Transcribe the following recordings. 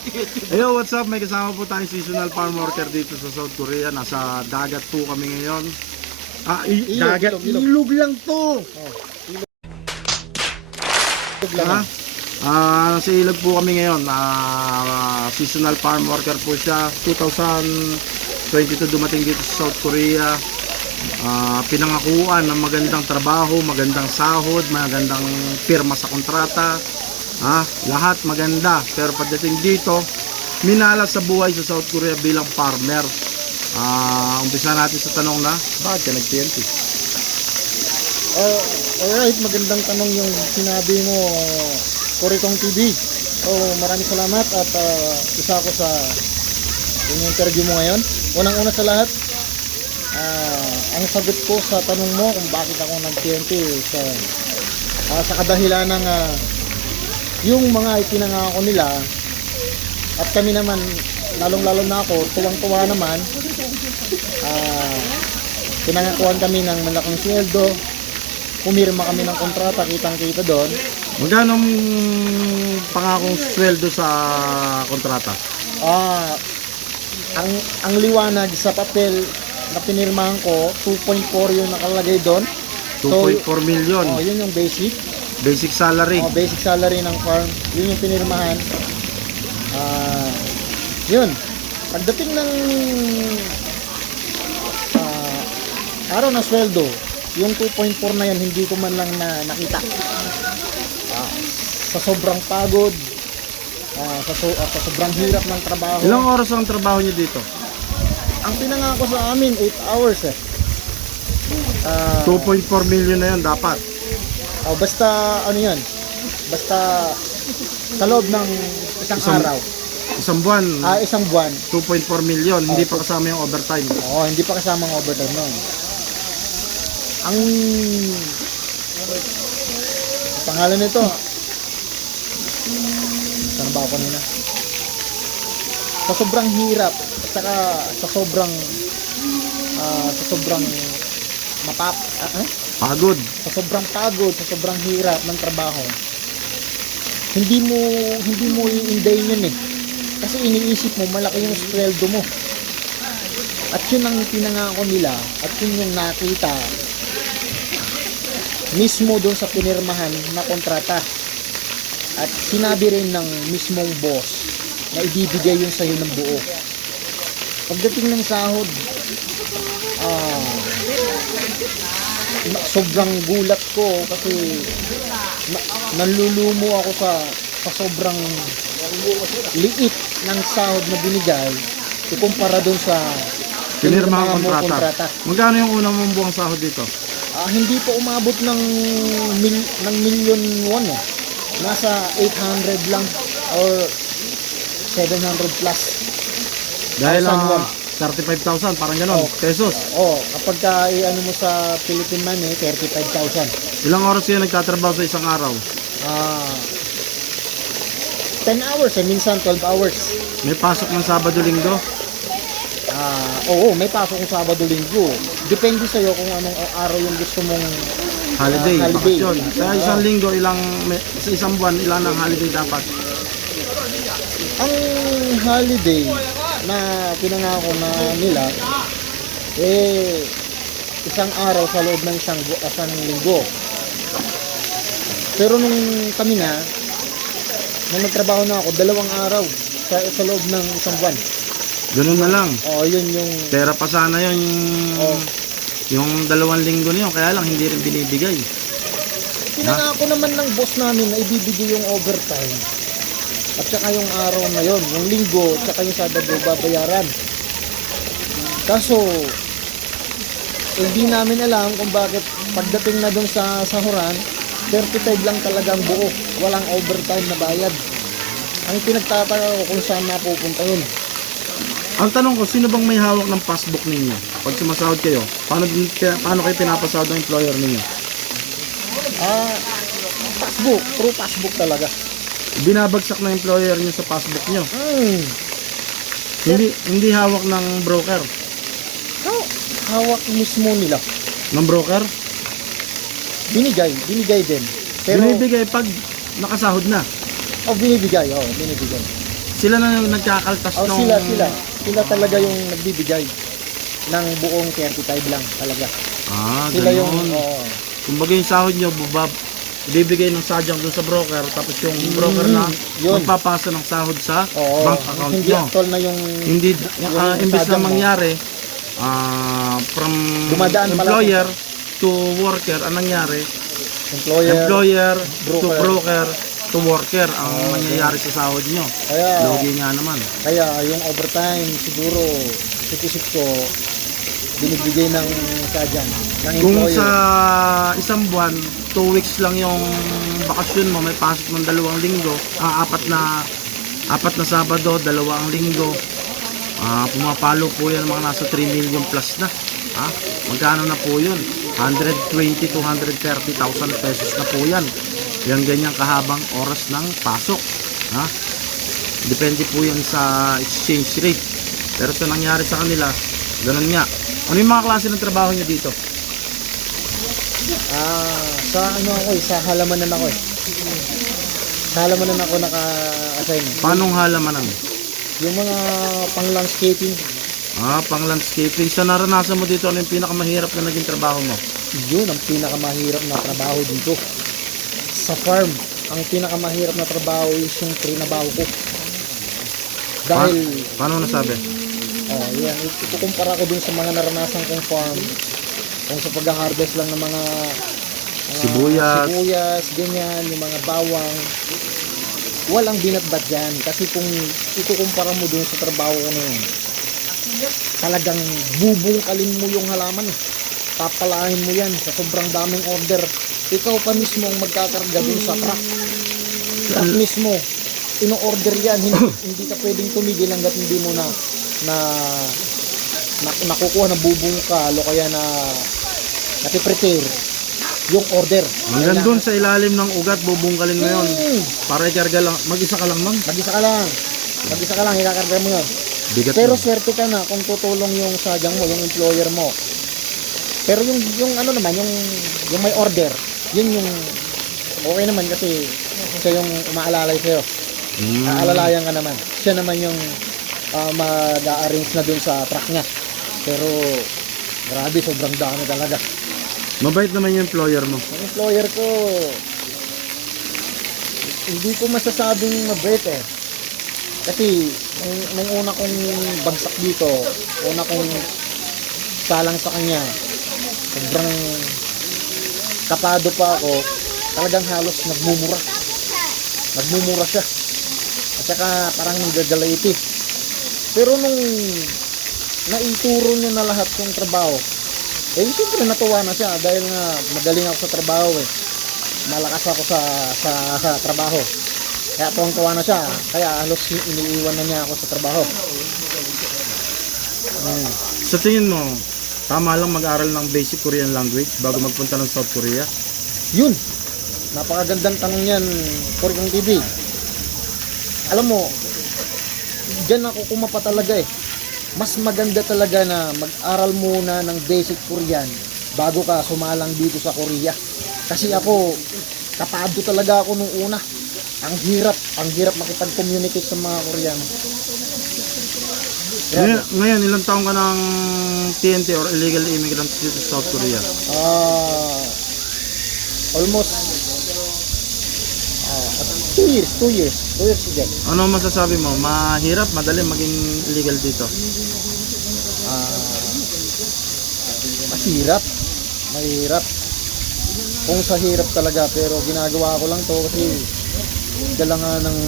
Ayo, what's up? May kasama po tayong seasonal farm worker dito sa South Korea. Nasa dagat po kami ngayon. Ah, i- Ilog, dagat. ilog, ilog. Ilog lang to. Ha? Ah, sa ilog po kami ngayon. Ah, seasonal farm worker po siya. 2022 dumating dito sa South Korea. Ah, pinangakuan ng magandang trabaho, magandang sahod, magandang pirma sa kontrata. Ah, lahat maganda. Pero pagdating dito, minalas sa buhay sa South Korea bilang farmer. Ah, umpisa natin sa tanong na, bakit ka nag-TNT? Oh, alright, magandang tanong yung sinabi mo, Korikong TV. Oh, maraming salamat at ah, isa ako sa yung interview mo ngayon. Unang-una sa lahat, ah, ang sagot ko sa tanong mo kung bakit ako nag-TNT sa ah, sa kadahilan ng ah, yung mga ipinangako nila at kami naman lalong-lalo na ako, tuwang-tuwa naman. Ah pinangakuan kami ng malaking sweldo. Pumirma kami ng kontrata kitang kita doon. Magkano ang pangakong sweldo sa kontrata? ah ang ang liwanag sa papel na pinirmahan ko 2.4 yung nakalagay doon. 2.4 million. oh yun yung basic Basic salary. oh, basic salary ng farm yun yung pinirmahan ah yun pagdating ng ah, araw na sweldo yung 2.4 na yun hindi ko man lang na nakita Ah, sa sobrang pagod ah, sa, so, ah, sa sobrang hirap ng trabaho Ilang oras ang trabaho niyo dito? ang pinangako sa amin 8 hours eh Ah, 2.4 million na yun dapat. Oh, basta ano yun basta sa loob ng isang, Isang- araw Isang buwan, ah isang buwan 2.4 million. Hindi pa kasama yung overtime. Oo, hindi pa kasama ang overtime noon. Ang pangalan nito Saan ba ako kanina? Sa sobrang hirap at saka sa sobrang ah, sa sobrang mapap ah, eh? Pagod. sa sobrang pagod, sa sobrang hirap ng trabaho. Hindi mo hindi mo iindayin yun eh. Kasi iniisip mo malaki yung sweldo mo. At yun ang pinangako nila at yun yung nakita mismo doon sa pinirmahan na kontrata. At sinabi rin ng mismong boss na ibibigay yun sa'yo ng buo. Pagdating ng sahod, ah, na- sobrang gulat ko kasi na, nanlulumo ako sa sa sobrang liit ng sahod na binigay ikumpara doon sa Pinirmahan pinirmahan mo kontrata. Magkano yung unang mong buwang sahod dito? Ah, hindi po umabot ng mil, ng million won eh. Nasa 800 lang or 700 plus. Dahil won. 35,000, parang ganon. Oh. Pesos. Oh, kapag ka ano mo sa Philippine money, 35,000. Ilang oras kayo nagtatrabaho sa isang araw? Ah 10 hours eh, minsan 12 hours. May pasok ng Sabado-Linggo? Ah, oo, may pasok kung Sabado Linggo. Depende sa iyo kung anong araw yung gusto mong Holiday, Ah, holiday. bakasyon. Sa isang linggo, ilang, may, sa isang buwan, ilan ang holiday dapat? ang holiday na pinangako na nila eh isang araw sa loob ng isang, bu- isang linggo. Pero nung kami na, nung nagtrabaho na ako, dalawang araw sa, sa loob ng isang buwan. Ganun na lang. Oo, yun yung Pera pa sana yun Oh. yung dalawang linggo na yun. Kaya lang, hindi rin binibigay. Pinangako naman ng boss namin na ibibigay yung overtime. At saka yung araw na yon, yung linggo, at saka yung Sabado babayaran. Kaso, hindi namin alam kung bakit pagdating na doon sa sahuran, 35 lang talagang buo. Walang overtime na bayad. Ang pinagtataka ko kung saan napupunta yun. Ang tanong ko, sino bang may hawak ng passbook ninyo? Pag sumasahod kayo, paano, paano kayo pinapasahod ng employer ninyo? Ah, passbook, true passbook talaga. Binabagsak ng employer nyo sa passbook nyo. Hmm. Hindi, hindi hawak ng broker. Ha- Hawak mismo nila. Ng broker? Binigay, binigay din. Pero, Binibigay pag nakasahod na. oh, binibigay, oh, binibigay. Sila na yung nagkakaltas Oh, nung... sila, sila. Sila talaga yung nagbibigay ng buong 35 lang talaga. Ah, Sila yung, ganun. oo. Kumbaga yung sahod nyo, bubab, ibibigay ng sadyang dun sa broker, tapos yung broker na Mm, yun. magpapasa ng sahod sa Oo. bank account Hindi nyo. actual na yung Hindi, Yung ah, imbes na sadyang mo. mangyari, ah, from Dumadaan pala employer to worker, ang nangyari, employer. employer to broker. broker to worker ang nangyayari sa sahod nyo. Kaya, Logi nga naman. kaya yung overtime siguro, isip ko, binibigay ng sadyang, ng Kung employer. sa isang buwan, two weeks lang yung bakasyon mo, may pasok ng dalawang linggo, ah, apat na apat na Sabado, dalawang linggo, ah, pumapalo po yan mga nasa 3 million plus na. Ha? Magkano na po yun? 120 to 130,000 pesos na po yan. Yung ganyang kahabang oras ng pasok. Ha? Depende po yan sa exchange rate. Pero sa nangyari sa kanila, ganun nga. Ano yung mga klase ng trabaho nyo dito? Ah, sa ano ako eh, sa halamanan ako eh. Sa halamanan ako naka-assign. eh. Paanong halamanan? Yung mga pang-landscaping, Ah, pang landscaping. Sa naranasan mo dito, ano yung pinakamahirap na naging trabaho mo? yun ang pinakamahirap na trabaho dito. Sa farm, ang pinakamahirap na trabaho is yung trinabaho ko. Dahil, Paano mo nasabi? Oh, yan, ikukumpara ko dun sa mga naranasan kong farm. Kung sa pag-harvest lang ng mga mga Sibuyas. sibuyas, ganyan, yung mga bawang. Walang binatbat dyan. Kasi kung ikukumpara mo dun sa trabaho ko na yun, talagang bubungkalin mo yung halaman eh. Papalahin mo yan sa sobrang daming order. Ikaw pa mismo ang magkakarga dun sa truck. Truck mismo. Ino-order yan. Hindi, hindi ka pwedeng tumigil hanggat hindi mo na na, na nakukuha na bubungkal o kaya na napiprepare yung order. Hanggang doon sa ilalim ng ugat, bubungkalin mo yun. Hmm, Para ikarga lang. Mag-isa ka lang nun. mag-isa ka lang. Mag-isa ka lang, ikakarga mo yun. Bigat Pero mo. swerte ka na kung tutulong yung sadyang mo, yung employer mo. Pero yung yung ano naman, yung yung may order, yun yung okay naman kasi siya yung umaalalay sa'yo. Mm. Aalalayan ka naman. Siya naman yung uh, mag-arrange na dun sa truck niya. Pero grabe, sobrang dami talaga. Mabait naman yung employer mo. Yung employer ko, hindi ko masasabing mabait eh. Kasi nung, nung una kong bagsak dito, una kong salang sa kanya, sobrang kapado pa ako, talagang halos nagmumura. Nagmumura siya. At saka parang nanggagalaiti. Pero nung naituro niya na lahat yung trabaho, eh siyempre natuwa na siya dahil nga magaling ako sa trabaho eh. Malakas ako sa sa, sa trabaho. Kaya tuwang-tuwa na siya. Kaya halos iniiwan na niya ako sa trabaho. Hmm. Sa tingin mo, tama lang mag-aral ng basic Korean language bago magpunta ng South Korea? Yun. Napakagandang tanong yan, Korikong TV. Alam mo, dyan ako kumapa talaga eh. Mas maganda talaga na mag-aral muna ng basic Korean bago ka sumalang dito sa Korea. Kasi ako, kapado talaga ako nung una. Ang hirap, ang hirap makipag-communicate sa mga Koreano. Ngayon, ngayon, ilang taong ka ng TNT or illegal immigrant dito sa South Korea? Ah, almost ah, two years, two years, two years again. Ano masasabi mo? Mahirap, madali maging illegal dito? Ah, mahirap. Mahirap. Kung sa hirap talaga, pero ginagawa ko lang to kasi dala nga ng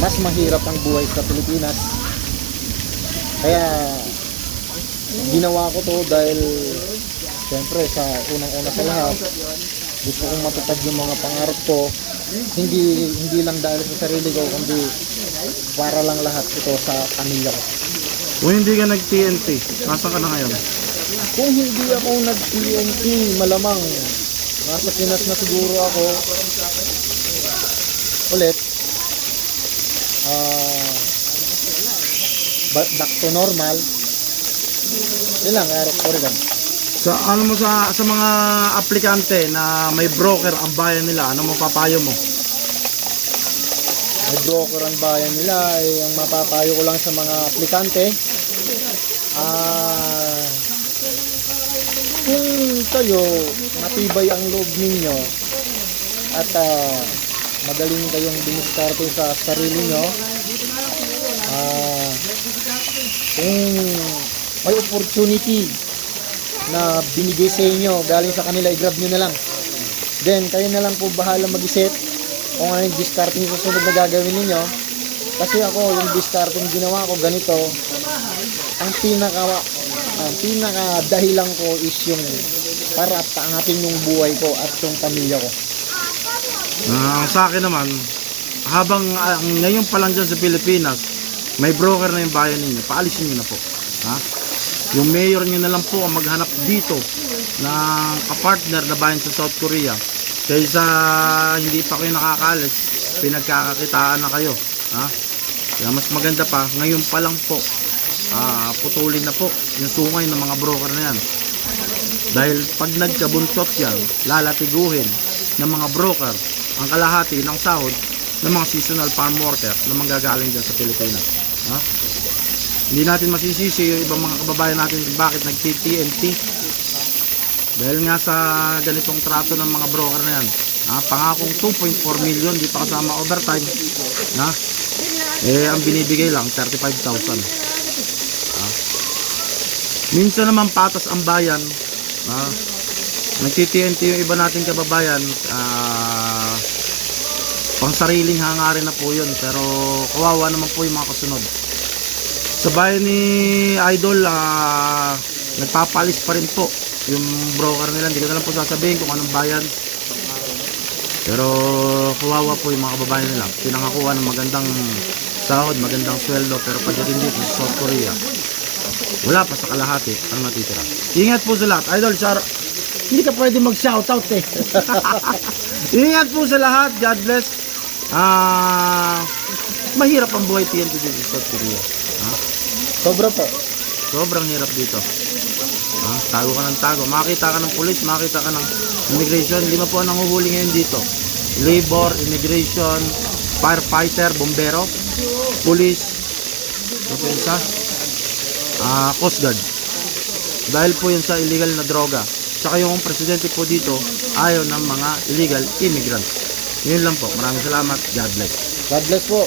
mas mahirap ang buhay sa Pilipinas. Kaya ginawa ko to dahil siyempre sa unang-una sa lahat gusto kong matupad yung mga pangarap ko hindi hindi lang dahil sa sarili ko kundi para lang lahat ito sa pamilya ko. Kung hindi ka nag-TNT, nasa ka na ngayon? Kung hindi ako nag-TNT, malamang nasa Pinas na siguro ako ulit. Ah, ba- back to normal. Yun lang, Eric Oregon. Sa ano mo sa sa mga aplikante na may broker ang bayan nila, ano mo papayo mo? may broker ang bayan nila. Eh, ang mapapayo ko lang sa mga aplikante, ah, kung kayo matibay ang loob ninyo at ah, magaling kayong dumiskarte sa sarili nyo, ah, kung may opportunity na binigay sa inyo galing sa kanila, i-grab nyo na lang. Then, kayo na lang po bahala mag-isip kung ano yung discarding susunod na gagawin ninyo. Kasi ako, yung discarding ginawa ko ganito, ang pinaka ang pinaka dahilan ko is yung para paangatin yung buhay ko at yung pamilya ko. Ah, sa akin naman, habang ah, ngayon pa lang dyan sa Pilipinas, may broker na yung bayan ninyo, paalisin nyo na po. Ha? Yung mayor nyo na lang po ang maghanap dito ng kapartner na bayan sa South Korea. Kaysa hindi pa kayo nakakalis, pinagkakakitaan na kayo. Ha? Kaya mas maganda pa, ngayon pa lang po, ah, putulin na po yung sungay ng mga broker na yan. Dahil pag nagkabuntot yan, lalatiguhin ng mga broker ang kalahati ng sahod ng mga seasonal farm worker na manggagaling dyan sa Pilipinas. Ha? Hindi natin masisisi yung ibang mga kababayan natin bakit nag-TNT. Dahil nga sa ganitong trato ng mga broker na yan. Ha? Pangakong 2.4 million, di pa kasama overtime. Ha? Eh, ang binibigay lang, 35,000. Ha? Minsan naman patas ang bayan. Ha? Nag-TNT yung iba nating kababayan. Ah, pang sariling hangarin na po yun. Pero kawawa naman po yung mga kasunod. Sa bayan ni Idol, ah, nagpapalis pa rin po yung broker nila. Hindi ko lang po sasabihin kung anong bayan. Pero kawawa po yung mga kababayan nila. Pinangakuha ng magandang sahod, magandang sweldo. Pero pagdating dito sa South Korea, wala pa sa kalahati ang natitira. Ingat po sa lahat. Idol, Char, hindi ka pwede mag-shoutout eh. Ingat po sa lahat. God bless. Ah, mahirap ang buhay TNT dito sa South Korea. Ha? Sobra po. Sobrang hirap dito. Ha? Tago ka ng tago. Makita ka ng pulis, makita ka ng immigration. Hindi mo po ang nanguhuli ngayon dito. Labor, immigration, firefighter, bombero, pulis, defensa, ah, Coast Guard. Dahil po yan sa illegal na droga. Tsaka yung presidente po dito, ayaw ng mga illegal immigrants. Yun lang po. Maraming salamat. God bless. God bless po.